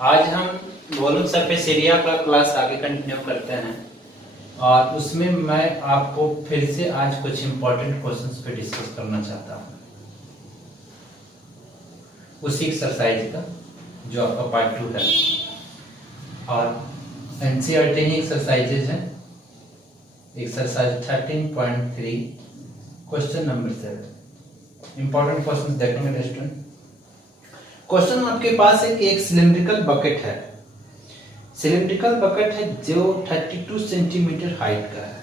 आज हम volume surface area का क्लास आगे कंटिन्यू करते हैं और उसमें मैं आपको फिर से आज कुछ इंपॉर्टेंट क्वेश्चंस पे डिस्कस करना चाहता हूँ उसी एक्सरसाइज का जो आपका पार्ट 2 है और एनसीईआरटी एक्सरसाइजेज हैं। Exercise 13.3 question number 7 important question देखेंगे स्टूडेंट। क्वेश्चन आपके पास है कि एक सिलिंड्रिकल बकेट है। सिलिंड्रिकल बकेट है जो 32 सेंटीमीटर हाइट का है।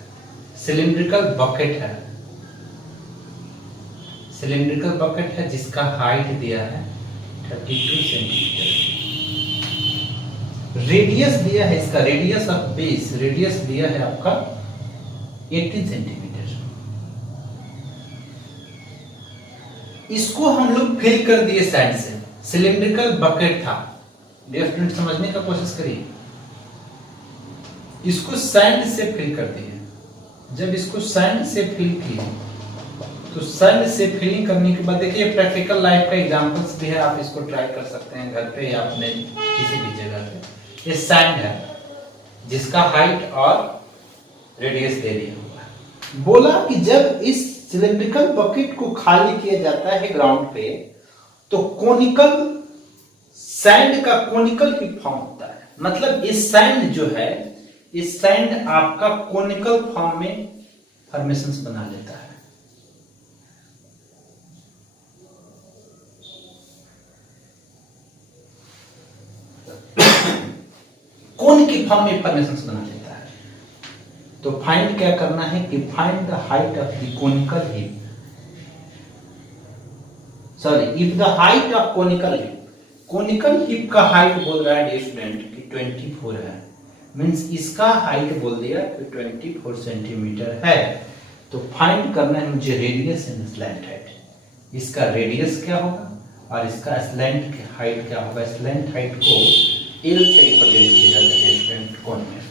सिलिंड्रिकल बकेट है, सिलिंड्रिकल बकेट है जिसका हाइट दिया है 32 सेंटीमीटर। रेडियस दिया है, इसका रेडियस ऑफ बेस रेडियस दिया है आपका 18 सेंटीमीटर। इसको हम लोग फिल कर दिए साइड से। सिलिंड्रिकल बकेट था, डियर स्टूडेंट समझने का कोशिश करिए। इसको सैंड से फिल कर दिए। जब इसको सैंड से फिल किए तो सैंड से फिलिंग करने के बाद देखिए प्रैक्टिकल लाइफ का एग्जांपल्स भी है, आप इसको ट्राई कर सकते हैं घर पे या अपने किसी भी जगह पे। ये सैंड है जिसका हाइट और रेडियस दे दिया हुआ है। बोला कि जब इस सिलिंड्रिकल बकेट को खाली किया जाता है ग्राउंड पे तो कोनिकल सैंड का कोनिकल ही फॉर्म होता है। मतलब इस सैंड जो है, इस सैंड आपका कोनिकल फॉर्म में फॉर्मेशंस बना लेता है। कोन की फॉर्म में फॉर्मेशंस बना लेता है। तो फाइंड क्या करना है कि find the height of the conical hip. Sorry, if the height of conical hip, conical hip का हाइट बोल रहा है स्टूडेंट कि 24 है, मींस इसका हाइट बोल दिया कि 24 सेंटीमीटर है। तो फाइंड करना है मुझे रेडियस एंड स्लैंट हाइट। इसका रेडियस क्या होगा और इसका स्लैंट हाइट क्या होगा। स्लैंट हाइट को एल से रिप्रेजेंट किया जाता है स्टूडेंट कोन में।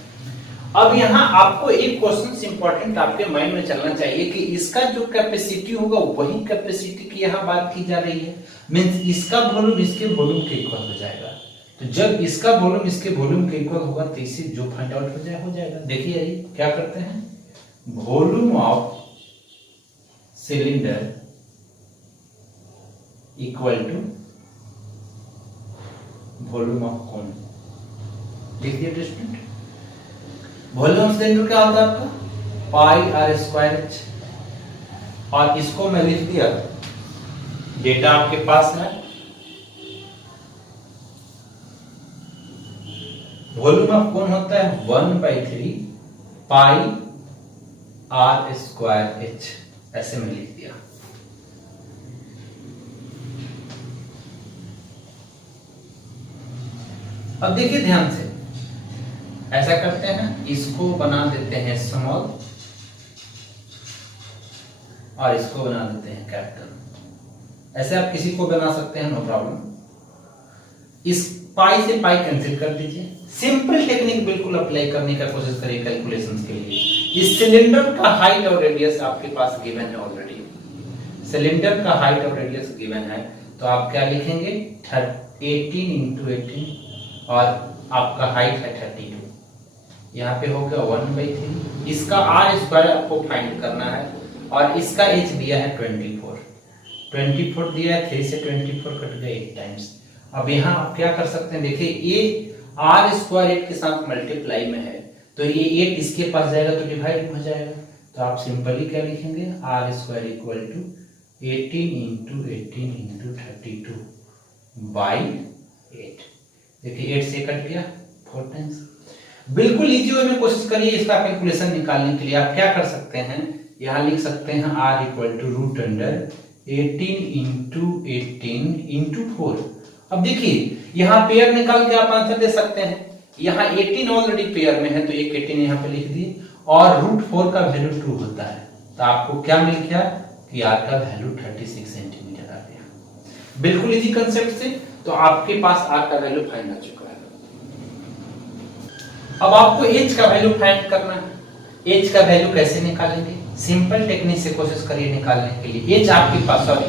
अब यहाँ आपको एक क्वेश्चन इंपॉर्टेंट आपके माइंड में चलना चाहिए कि इसका जो कैपेसिटी होगा वही कैपेसिटी की यहाँ बात की जा रही है। मींस इसका वॉल्यूम इसके वॉल्यूम के इक्वल हो जाएगा। तो जब इसका वॉल्यूम इसके वॉल्यूम के इक्वल होगा तो इसे जो फाइंड आउट हो जाएगा। देखिए ये क्या करते हैं, volume of cylinder equal to volume of cone. देखिए स्टूडेंट, वॉल्यूम ऑफ सिलेंडर क्या होता है आपका पाई आर स्क्वायर एच, और इसको मैं लिख दिया, डेटा आपके पास है। वॉल्यूम ऑफ कोन होता है 1/3 पाई आर स्क्वायर एच, ऐसे में लिख दिया। अब देखिए ध्यान से, ऐसा करते हैं, इसको बना देते हैं स्मॉल और इसको बना देते हैं कैपिटल। ऐसे आप किसी को बना सकते हैं, नो प्रॉब्लम। इस पाई से पाई कैंसिल कर दीजिए। सिंपल टेक्निक बिल्कुल अप्लाई करने का कोशिश करिए कैलकुलेशंस के लिए। इस सिलेंडर का हाइट और रेडियस आपके पास गिवन है ऑलरेडी। सिलेंडर का हाइट और रेडियस गिवन है, तो आप क्या लिखेंगे 18 इंटू 18 और आपका हाइट है 32। यहाँ पे हो गया 1/3। इसका आर स्क्वायर आपको फाइंड करना है और इसका एच दिया है 24 दिया है। 3 से 24 कट गए 8 टाइम्स। अब यहाँ आप क्या कर सकते हैं, देखिए ये आर स्क्वायर 8 के साथ मल्टीप्लाई में है, तो ये 8 इसके पास जाएगा तो डिवाइड हो जाएगा। तो आप सिंपली क्या लिखेंगे, r square equal to 18 into 18 into 32/8। देखिए 8 से कट गया 4 टाइम्स। बिल्कुल इजी वे में कोशिश करिए इसका कैलकुलेशन निकालने के लिए। आप क्या कर सकते हैं, यहाँ लिख सकते हैं r equal to root under 18 into 18 into 4। अब देखिए यहाँ पेयर निकाल के आप आंसर दे सकते हैं। यहाँ 18 ऑलरेडी पेयर में है तो एक 18 यहाँ पे लिख दिए और रूट 4 का वैल्यू 2 होता है। तो आपको क्या मिल गया कि r का वैल्यू 36 सेंटीमीटर आ गया। बिल्कुल इजी कंसेप्ट से तो आपके पास r का वैल्यू फाइंड हो चुका है। अब आपको h का वैल्यू फाइंड करना है। h का वैल्यू कैसे निकालेंगे, सिंपल टेक्निक से कोशिश करिए निकालने के लिए। h आपके पास, सॉरी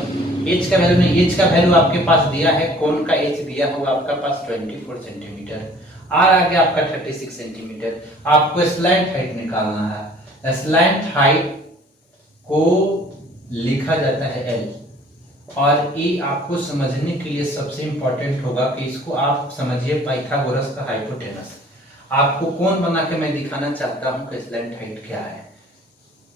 एच का वैल्यू नहीं, एच का वैल्यू आपके पास दिया है, कोन का एच दिया होगा आपका पास 24 सेंटीमीटर, आर आ गया आपका 36 सेंटीमीटर। आपको स्लैंट हाइट निकालना है। स्लैंट हाइट को लिखा जाता है एल, और ये आपको समझने के लिए सबसे इंपॉर्टेंट होगा कि इसको आप समझिए पाइथागोरस का हाइपोटेनस। आपको कौन बना के मैं दिखाना चाहता हूं कि स्लैंट हाइट क्या है।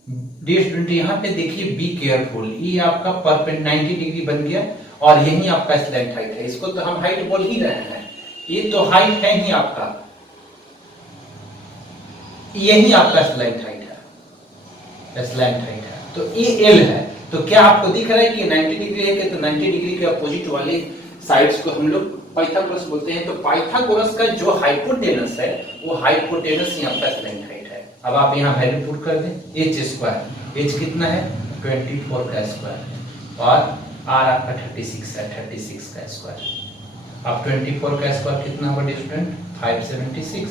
डियर स्टूडेंट यहाँ पे देखिए, बी केयरफुल, ये आपका परपेंडिकुलर 90 डिग्री बन गया और यही आपका स्लैंट हाइट है। इसको तो हम हाइट बोल ही रहे हैं, ये तो हाइट है ही आपका, यही आपका स्लैंट हाइट है, स्लैंट हाइट है। तो ये एल है। तो क्या आपको दिख रहा है कि 90 डिग्री है, कि तो 90 डिग्री के अपोजिट वाले साइड्स को हम लोग पाइथागोरस बोलते हैं। तो पाइथागोरस का जो हाइपोटेनस है वो हाइपोटेनस ही आपका स्लैंट हाइट है। अब आप यहाँ वैल्यू पुट कर दें, एच स्क्वायर, एच कितना है 24 का स्क्वायर और आर आपका 36 है, 36 का स्क्वायर। अब 24 का स्क्वायर कितना होगा स्टूडेंट 576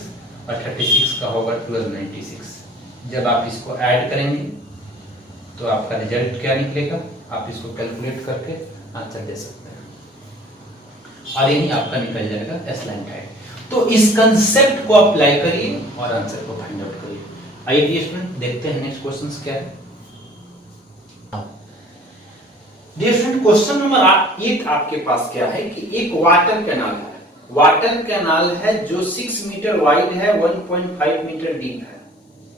और 36 का होगा 1296। जब आप इसको ऐड करेंगे तो आपका रिजल्ट क्या निकलेगा, आप इसको कैलकुलेट करके आंसर दे सकते हैं और यही आपका निकल जाएगा स्लैंट हाइट। तो इस कंसेप्ट को अप्लाई करिए और आंसर को फाइंड आउट करिए। आइए स्टूडेंट देखते हैं नेक्स्ट क्वेश्चन क्या है। डियर स्टूडेंट क्वेश्चन नंबर 8 आपके पास क्या है कि एक वाटर कैनाल है, वाटर कैनाल है जो 6 मीटर वाइड है, 1.5 मीटर डीप है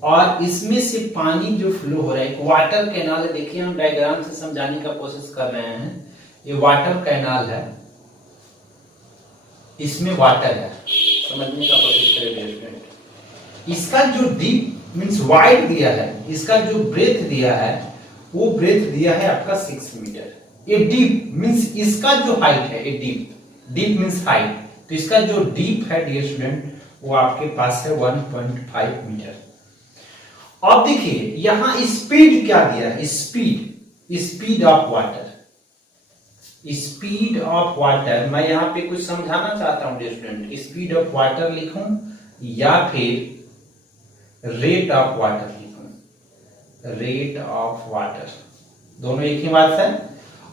और इसमें से पानी जो फ्लो हो रहा है, एक वाटर कैनाल है। देखिए हम डायग्राम से समझाने का कोशिश कर रहे हैं। ये वाटर कैनाल है, इसमें वाटर है, समझने का कोशिश करें। इसका जो डीप मींस वाइड दिया है, इसका जो ब्रेथ दिया है वो ब्रेथ दिया है आपका 6 मीटर। ये डीप मींस इसका जो हाइट है, ये डीप मींस हाइट, तो इसका जो डीप है डियर स्टूडेंट वो आपके पास है 1.5 मीटर। अब देखिए यहां स्पीड क्या दिया है, speed of water, speed of water. मैं यहां पे कुछ समझाना चाहता हूं dear student, speed of water लिखूं या फिर रेट ऑफ वाटर लिखूं, रेट ऑफ वाटर, दोनों एक ही बात है।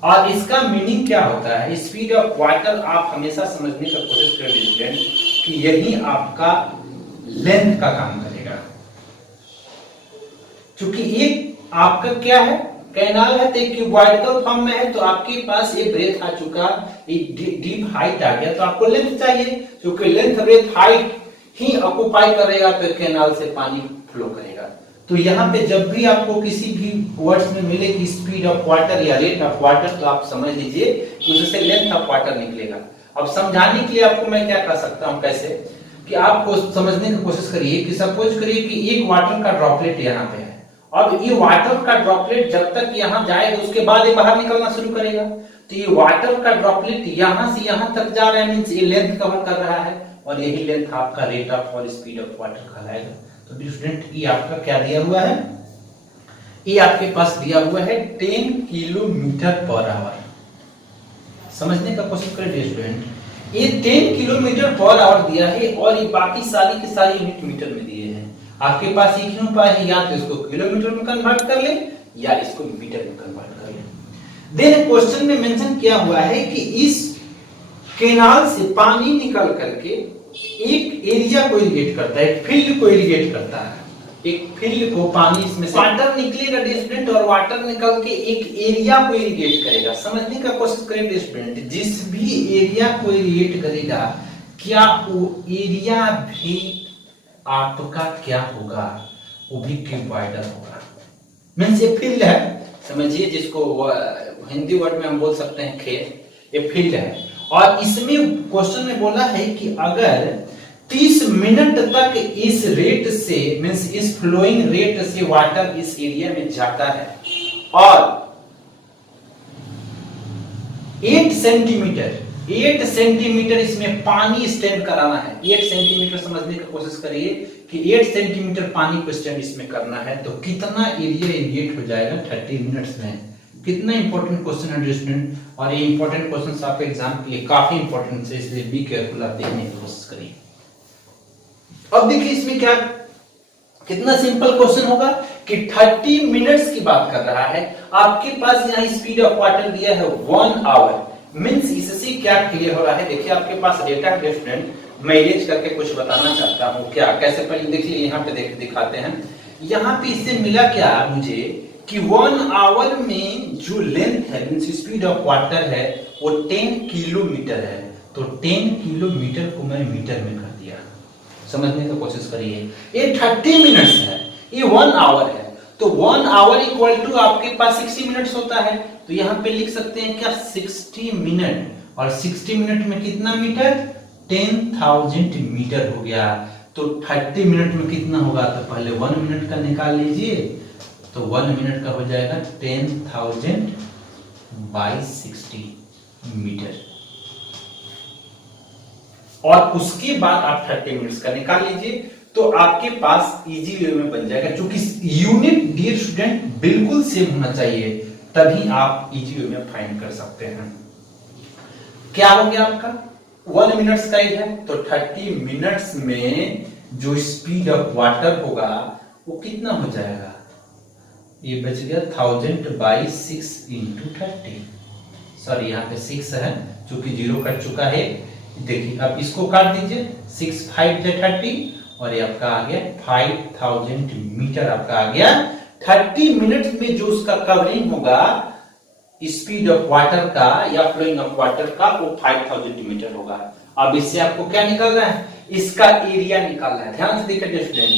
और इसका मीनिंग क्या होता है, स्पीड ऑफ वाटर आप हमेशा समझने का कोशिश करें स्टूडेंट कि यही आपका लेंथ का काम करेगा। क्योंकि ये आपका क्या है, कैनाल है, तो क्यूबॉइडल फॉर्म में है, तो आपके पास ये ब्रेथ आ चुका, ये डीप हाइट आ गया, तो आपको लेंथ चाहिए। क्योंकि लेंथ ब्रेथ हाइट ही ऑक्युपाई करेगा तो कैनाल से पानी फ्लो करेगा। तो यहाँ पे जब भी आपको किसी भी वर्ड्स में मिले कि स्पीड ऑफ वाटर या रेट ऑफ वाटर, तो आप समझ लीजिए कि उससे लेंथ ऑफ वाटर निकलेगा। अब समझाने के लिए आपको मैं क्या कर सकता हूँ, कैसे कि आपको समझने की कोशिश करिए कि सपोज करिए कि एक वाटर का ड्रॉपलेट यहाँ पे है। अब ये वाटर का ड्रॉपलेट जब तक यहाँ जाएगा उसके बाद ये बाहर निकलना शुरू करेगा। तो ये वाटर का ड्रॉपलेट यहाँ से यहाँ तक जा रहा है, मींस ये लेंथ कवर कर रहा है और यही लेंथ आपका रेट ऑफ और स्पीड ऑफ वाटर कहलाएगा। तो स्टूडेंट ये आपका क्या दिया हुआ है, ये आपके पास दिया हुआ है 10 किलोमीटर पर आवर। समझने का कोशिश करें स्टूडेंट, ये 10 किलोमीटर पर आवर दिया है और ये बाकी सारी की सारी यूनिट मीटर में दिए हैं। आपके पास एक ही उपाय है, या तो इसको किलोमीटर में कन्वर्ट कर ले या इसको मीटर में कन्वर्ट कर ले। देन क्वेश्चन में मेंशन किया हुआ है कि इस कैनाल से पानी निकल करके एक एरिया को इरिगेट करता है, एक फील्ड को इरिगेट करता है, एक फील्ड को पानी इसमें से वाटर निकलेगा स्टूडेंट और वाटर निकल के एक एरिया को इरिगेट करेगा। समझने का कोशिश करें स्टूडेंट, जिस भी एरिया को इरिगेट करेगा क्या वो एरिया भी आपका क्या होगा, वो भी क्यूबॉइडल होगा। मींस ये फील्ड है, समझिए, जिसको हिंदी वर्ड में हम बोल सकते हैं खेत, ये फील्ड है। और इसमें क्वेश्चन में बोला है कि अगर 30 मिनट तक इस रेट से मींस इस फ्लोइंग रेट से वाटर इस एरिया में जाता है और 8 सेंटीमीटर इसमें पानी स्टैंड कराना है। 8 सेंटीमीटर समझने की कोशिश करिए कि 8 सेंटीमीटर पानी को स्टैंड इसमें करना है तो कितना एरिया इरिगेट हो जाएगा 30 मिनट्स में। कितना इंपॉर्टेंट क्वेश्चन है स्टूडेंट, और ये इंपॉर्टेंट क्वेश्चन आपके एग्जाम के लिए काफी इंपॉर्टेंट है, इसलिए बी केयरफुल आप देखने की कोशिश करिए। अब देखिए इसमें क्या कितना सिंपल क्वेश्चन होगा कि 30 मिनट्स की बात कर रहा है, आपके पास यहाँ स्पीड ऑफ वाटर दिया है 1 आवर, मींस इससे क्या क्लियर हो रहा है, देखिए आपके पास डेटा है स्टूडेंट, मैं इरेज करके कुछ बताना चाहता हूँ क्या, कैसे पहले देखिए यहाँ पे दिखाते हैं, यहाँ पे इससे मिला क्या मुझे कि 1 आवर में जो लेंथ है मींस स्पीड ऑफ वाटर है वो 10 किलोमीटर है, तो 10 किलोमीटर को मैं मीटर में कर दिया, समझने की कोशिश करिए। ये 30 मिनट्स है, ये 1 आवर है, तो 1 आवर इक्वल टू आपके पास 60 मिनट्स होता है, तो यहाँ पे लिख सकते हैं क्या 60 मिनट, और 60 मिनट में कितना मीटर, 10,000 मीटर हो गया, तो 30 मिनट में कितना होगा, तो पहले 1 मिनट का निकाल लीजिए, तो 1 मिनट का हो जाएगा 10,000 बाई 60 मीटर, और उसके बाद आप 30 मिनट्स का निकाल लीजिए, तो आपके पास इजी वे में बन जाएगा, क्योंकि यूनिट डियर स्टूडेंट बिल्कुल सेम होना चाहिए, तभी आप इजी वे में फाइंड कर सकते हैं। क्या हो गया आपका 1 मिनट्स का ही है, तो 30 मिनट्स में जो स्पीड ऑफ वाटर होगा वो कितना हो जाएगा, ये बच गया 1000 बाई 6 इंटू 30, सॉरी यहाँ पे 6 है चूंकि 0 कट चुका है, देखिए अब इसको काट दीजिए, 6 5 30, और ये आपका आ गया 5000 मीटर आपका आ गया। 30 मिनट में जो उसका कवरिंग होगा स्पीड ऑफ वाटर का या फ्लोइंग ऑफ वाटर का वो 5000 मीटर होगा। अब इससे आपको क्या निकालना है, इसका एरिया निकालना है, ध्यान से देखिए स्टूडेंट,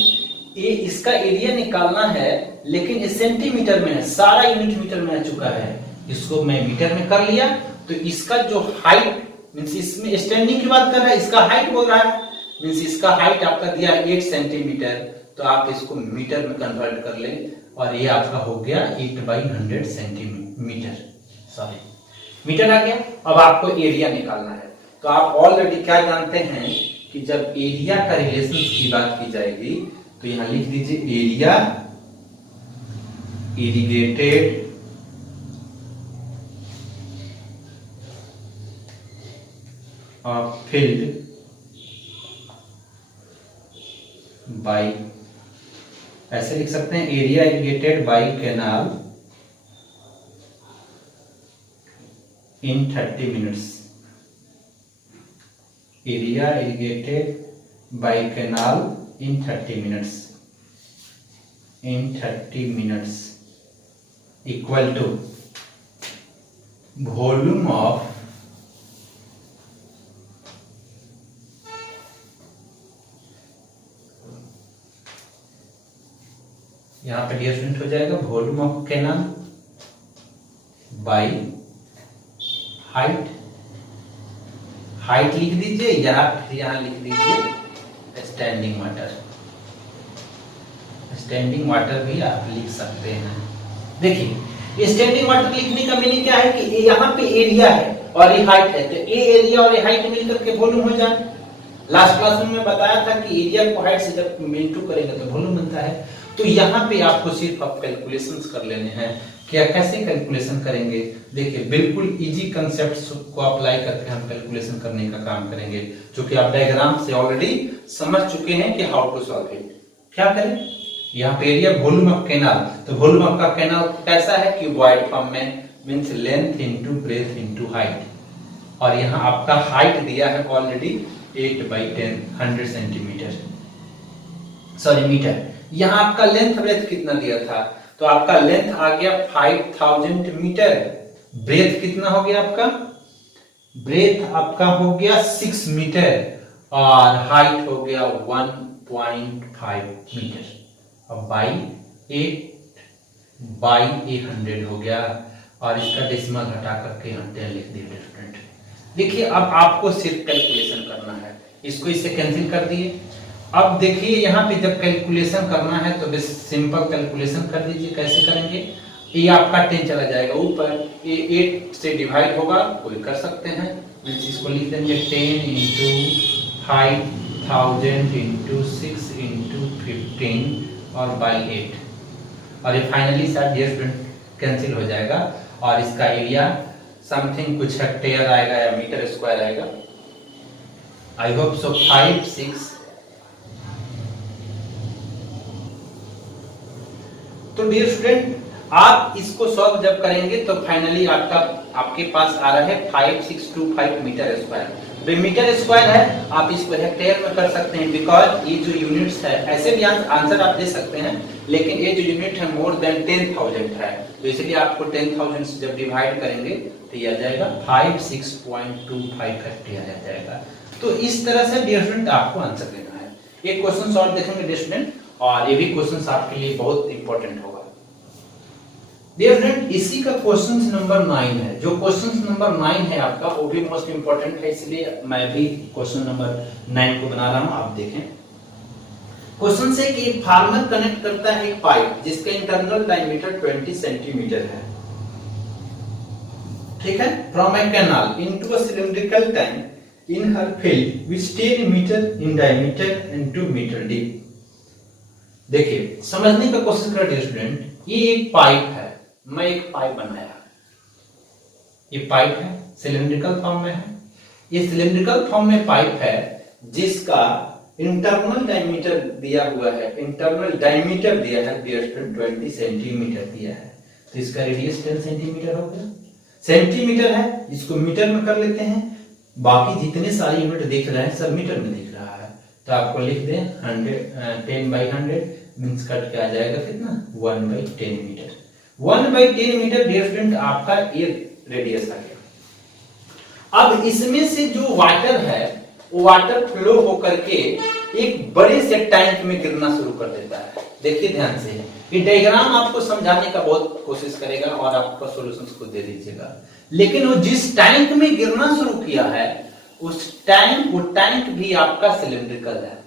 ये इसका एरिया निकालना है, लेकिन ये सेंटीमीटर में है, सारा यूनिट मीटर में आ चुका है, इसको मैं मीटर में कर लिया, तो इसका जो हाइट मींस इसमें स्टैंडिंग की बात कर रहा है, इसका हाइट बोल रहा है, मींस इसका हाइट आपका दिया 8 सेंटीमीटर, तो आप इसको मीटर में कन्वर्ट कर लें, और ये आपका हो गया 8/100 सेंटीमीटर, सॉरी मीटर आ गया। अब आपको एरिया निकालना है, तो आप ऑलरेडी क्या जानते हैं कि जब एरिया का रिलेशन की बात की जाएगी, तो यहां लिख दीजिए एरिया इरिगेटेड फील्ड बाई, ऐसे लिख सकते हैं area irrigated by canal in 30 minutes, area irrigated by canal in 30 minutes, in 30 minutes equal to volume of यहां पे डियर स्टूडेंट हो जाएगा volume of canal by height, height लिख दीजिए, यहां लिख दीजिए स्टैंडिंग वाटर, स्टैंडिंग वाटर भी आप लिख सकते हैं। देखिए स्टैंडिंग वाटर लिखने का मीनिंग क्या है कि यहाँ पे एरिया है और ये हाइट है, तो ये एरिया और ये हाइट मिलकर के वॉल्यूम हो जाए। लास्ट क्लास में बताया था कि एरिया को हाइट से जब इनटू करेंगे तो वॉल्यूम बनता है, तो यहाँ पे आपको सिर्फ आप कैलकुलेशंस कर लेने हैं। क्या कैसे कैलकुलेशन करेंगे, देखिए बिल्कुल इजी कंसेप्ट्स को अप्लाई करके हम कैलकुलेशन करने का काम करेंगे, क्योंकि आप डायग्राम से ऑलरेडी समझ चुके हैं कि हाउ टू सॉल्व इट। क्या करें, यहाँ पे एरिया वॉल्यूम ऑफ कैनाल, तो वॉल्यूम ऑफ का कैनाल कैसा है कि वाइड फॉर्म में, means length into breadth into height, और यहाँ आपका हाइट दिया है ऑलरेडी 8/10 सेंटीमीटर, सॉरी मीटर। यहाँ आपका लेंथ ब्रेथ कितना दिया था, तो आपका लेंथ आ गया 5000 मीटर, ब्रेथ कितना हो गया आपका, ब्रेथ आपका हो गया 6 मीटर, और हाइट हो गया 1.5 मीटर, अब बाई 8/100 हो गया, और इसका डेसिमल हटा करके यहाँ 10 लिख दिया स्टूडेंट। देखिए अब आपको सिर्फ कैलकुलेशन करना है, इसको इससे कैंसिल कर दिए। अब देखिए यहाँ पे जब कैलकुलेशन करना है तो बस सिंपल कैलकुलेशन कर दीजिए। कैसे करेंगे, ये आपका 10 चला जाएगा ऊपर, ये 8 से डिवाइड होगा, कोई कर सकते हैं, इसको लिख देंगे 10 इंटू 5000 इंटू 6 इंटू 15 और बाई 8, और ये फाइनली साथ डियर स्टूडेंट कैंसिल हो जाएगा, और इसका एरिया समथिंग कुछ हेक्टेयर आएगा या मीटर स्क्वायर आएगा। आई होप सो 5 6 तो डियर स्टूडेंट, आप इसको सॉल्व जब करेंगे तो फाइनली आपके पास आ रहा है 5625 मीटर स्क्वायर। तो मीटर स्क्वायर है, आप इसको हेक्टेयर में कर सकते हैं, बिकॉज ये जो यूनिट्स है, ऐसे भी आंसर आप दे सकते हैं, लेकिन ये जो यूनिट है मोर देन 10,000 है, तो इसलिए आपको 10,000 से जब डिवाइड करेंगे तो ये आ जाएगा 56.25 हेक्टेयर आ जाएगा। तो इस तरह से डियर स्टूडेंट आपको आंसर देना है। एक क्वेश्चन और देखेंगे डियर स्टूडेंट, और ये भी क्वेश्चन आपके लिए बहुत इंपॉर्टेंट होगा। डियर फ्रेंड, इसी का क्वेश्चन नंबर 9 है। जो क्वेश्चन नंबर 9 है आपका, वो भी मोस्ट इंपॉर्टेंट है, इसलिए मैं भी क्वेश्चन नंबर 9 को बना रहा हूं। आप देखें क्वेश्चन से कि एक फार्मर कनेक्ट करता है एक पाइप जिसका इंटरनल डायमीटर 20 सेंटीमीटर है, ठीक है, from a canal into a cylindrical tank in her field which 10 metre in diameter and 2 metre deep. देखिए, समझने का कोशिश करें डियर स्टूडेंट, ये एक पाइप है, मैं एक पाइप बनाया, ये पाइप है, सिलिंड्रिकल फॉर्म में है। ये सिलिंड्रिकल फॉर्म में पाइप है जिसका इंटरनल डायमीटर दिया हुआ है, इंटरनल डायमीटर दिया है 20 सेंटीमीटर दिया है, तो इसका रेडियस 10 सेंटीमीटर हो गया। सेंटीमीटर है, इसको मीटर में कर लेते हैं, बाकी जितने सारे यूनिट दिख रहे हैं सब मीटर में दिख रहा है, तो आपको लिख दें 10/100 मींस कट के आ जाएगा कितना, 1/10 मीटर। 1/10 मीटर डियर स्टूडेंट आपका ये रेडियस आ गया। अब इसमें से जो वाटर है वो वाटर फ्लो होकर के एक बड़े से टैंक में गिरना शुरू कर देता है। देखिए ध्यान से, ये डायग्राम आपको समझाने का बहुत कोशिश करेगा और आपका सॉल्यूशंस खुद दे दीजिएगा, लेकिन वो जिस टैंक में गिरना शुरू किया है वो टैंक भी आपका सिलिंड्रिकल है।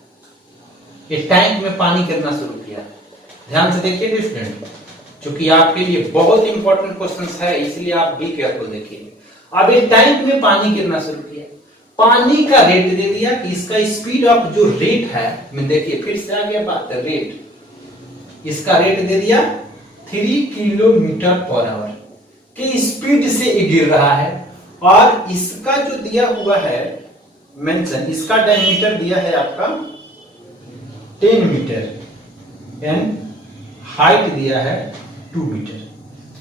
ये टैंक में पानी गिरना शुरू किया है, ध्यान से देखिए स्टूडेंट, क्योंकि आपके लिए बहुत इंपॉर्टेंट क्वेश्चन है, इसलिए आप भी केयरफुल देखिए। अब ये टैंक में पानी गिरना शुरू किया, पानी का रेट दे दिया कि इसका स्पीड ऑफ जो रेट है, मैं देखिए फिर से आ गया बात, रेट, इसका रेट दे दिया 3 किलोमीटर पर आवर की स्पीड से ये गिर रहा है, और इसका जो दिया हुआ है मेंशन, इसका डायमीटर दिया है आपका 10 मीटर एंड हाइट दिया है 2 मीटर।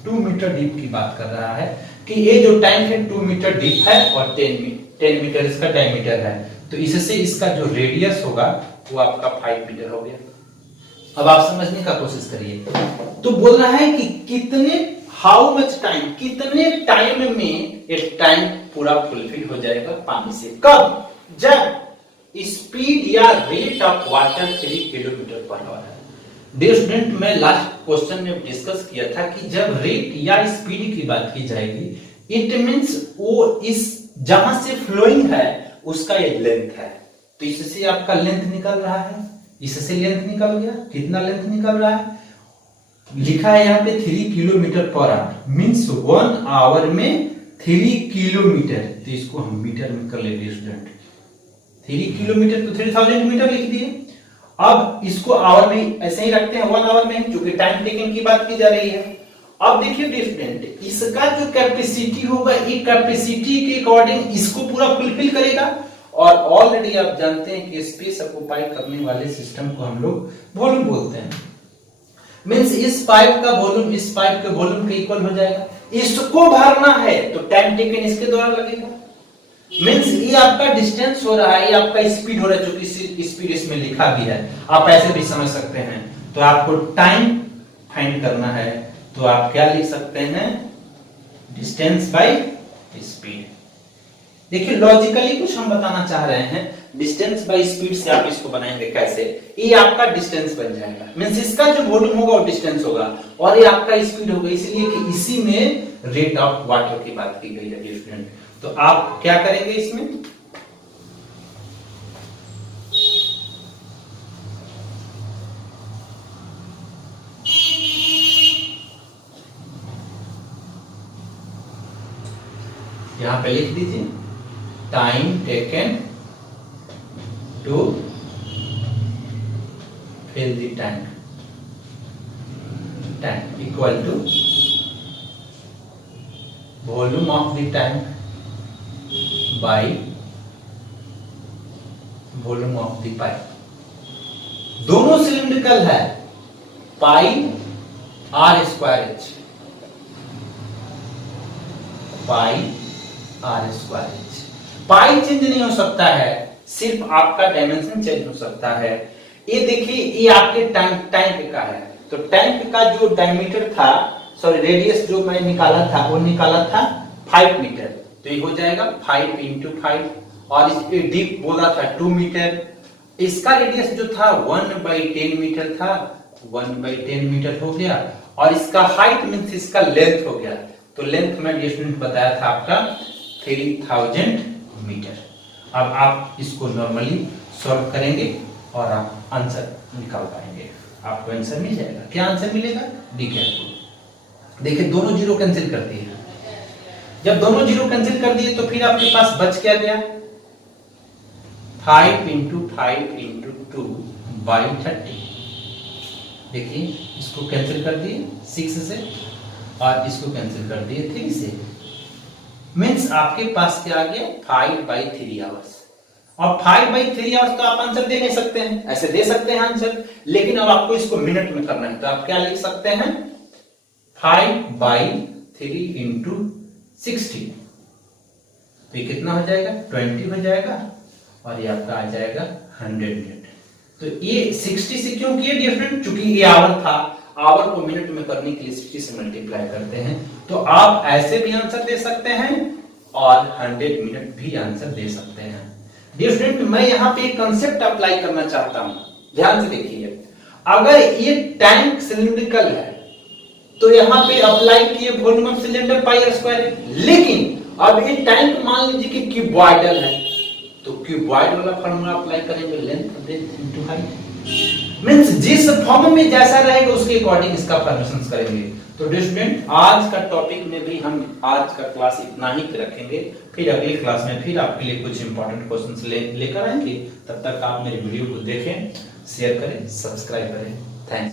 2 मीटर डीप की बात कर रहा है कि ये जो टैंक है 2 मीटर डीप है और 10 मीटर इसका डायमीटर है, तो इससे इसका जो रेडियस होगा वो आपका 5 मीटर हो गया। अब आप समझने का कोशिश करिए, तो बोल रहा है कि कितने, हाउ मच टाइम, कितने टाइम में ये टैंक पूरा फुलफिल हो जाएगा पानी से, कब, जब स्पीड या rate of water 3 kilometre per hour है। डियर स्टूडेंट, मैं लास्ट क्वेश्चन में डिस्कस किया था कि जब रेट या स्पीड की बात की जाएगी, इट मींस वो इस जहां से फ्लोइंग है उसका ये लेंथ है, तो इससे आपका लेंथ निकल रहा है, इससे लेंथ निकल गया, कितना लेंथ निकल रहा है, लिखा है यहाँ पे 3 kilometre per hour, means 1 our में 3 किलोमीटर, तो इसको हम मीटर में कर लेंगे स्टूडेंट, 3 किलोमीटर तो 3000 मीटर लिख दिए। अब इसको आवर में ऐसे ही रखते हैं, 1 आवर में, क्योंकि टाइम टेकिंग की बात की जा रही है। अब देखिए स्टूडेंट, इसका जो कैपेसिटी होगा, ये कैपेसिटी के अकॉर्डिंग इसको पूरा फुलफिल करेगा, और ऑलरेडी आप जानते हैं कि स्पेस ऑक्युपाई करने वाले सिस्टम को हम लोग वॉल्यूम बोलते हैं, मींस इस पाइप का वॉल्यूम इस पाइप के वॉल्यूम के इक्वल हो जाएगा। इसको भरना है तो टाइम टेकन इसके द्वारा लगेगा, मींस ये आपका डिस्टेंस हो रहा है, ये आपका स्पीड हो रहा है, क्योंकि स्पीड इसमें लिखा भी है, आप ऐसे भी समझ सकते हैं। तो आपको टाइम फाइंड करना है, तो आप क्या लिख सकते हैं, डिस्टेंस बाय स्पीड। देखिए लॉजिकली कुछ हम बताना चाह रहे हैं, डिस्टेंस बाय स्पीड से आप इसको बनाएंगे कैसे, ये आपका डिस्टेंस बन जाएगा, मींस इसका जो वॉल्यूम होगा वो डिस्टेंस होगा और ये आपका स्पीड होगा, इसलिए कि इसी में रेट ऑफ वाटर की बात की गई है स्टूडेंट। तो आप क्या करेंगे इसमें, यहां पे लिख दीजिए time taken to fill the tank, tank equal to volume of the tank by volume of the pipe. दोनों सिलिंड्रिकल है, pipe r square h, pi r square h. Pi change नहीं हो सकता है, सिर्फ आपका डायमेंशन चेंज हो सकता है। ये देखिए, ये आपके टैंक का है, तो टैंक का जो डायमीटर था, सॉरी रेडियस जो मैं निकाला था, वो निकाला था 5 मीटर, तो ये हो जाएगा 5 इंटू 5, और इस पे डीप बोला था 2 मीटर। इसका रेडियस जो था 1/10 मीटर था, 1/10 मीटर हो गया, और इसका हाइट मींस इसका लेंथ हो गया, तो लेंथ में स्टूडेंट बताया था आपका 3000 मीटर। अब आप इसको नॉर्मली सॉल्व करेंगे और आप आंसर निकाल पाएंगे, आपको आंसर मिल जाएगा। क्या आंसर मिलेगा? Be careful. देखिए दोनों जीरो कैंसिल करती है, जब दोनों जीरो कैंसिल कर दिए तो फिर आपके पास बच क्या गया? 5 इंटू 5 इंटू 2 बाई 30। देखिए इसको कैंसिल कर दिए 6 से, और इसको कैंसिल कर दिए 3 से, मीन्स आपके पास क्या आ गया? 5/3 आवर्स। और 5/3 आवर्स तो आप आंसर दे नहीं सकते हैं, ऐसे दे सकते हैं आंसर, लेकिन अब आपको इसको मिनट में करना है, तो आप क्या लिख सकते हैं? 5/3 इंटू 60, तो ये कितना हो जाएगा? 20 हो जाएगा, और ये आपका आ जाएगा 100 मिनट। तो ये 60 से क्यों किया डिफरेंट? चूंकि ये आवर था, आवर को मिनट में करने के लिए 60 से मल्टीप्लाई करते हैं, तो आप ऐसे भी आंसर दे सकते हैं और 100 मिनट भी आंसर दे सकते हैं। डियर स्टूडेंट, मैं यहाँ पे एक कंसेप्ट अप्लाई करना चाहता हूं, ध्यान से देखिए। अगर ये टैंक सिलिंड्रिकल है तो यहाँ पे अप्लाई किए volume of cylinder pi r square है, लेकिन अब ये टैंक मान लीजिए कि क्यूबॉइडल है, तो क्यूबॉइड वाला फार्मूला अप्लाई करेंगे, length breadth into height, means जिस फॉर्म में जैसा रहेगा उसके अकॉर्डिंग इसका फॉर्मेशंस करेंगे। तो डियर स्टूडेंट, आज का टॉपिक में भी हम आज का क्लास इतना ही रखेंगे, फिर अगली क्लास में फिर आपके लिए कुछ इंपॉर्टेंट क्वेश्चंस लेकर आएंगे। तब तक आप मेरे वीडियो को देखें, शेयर करें, सब्सक्राइब करें। थैंक्स।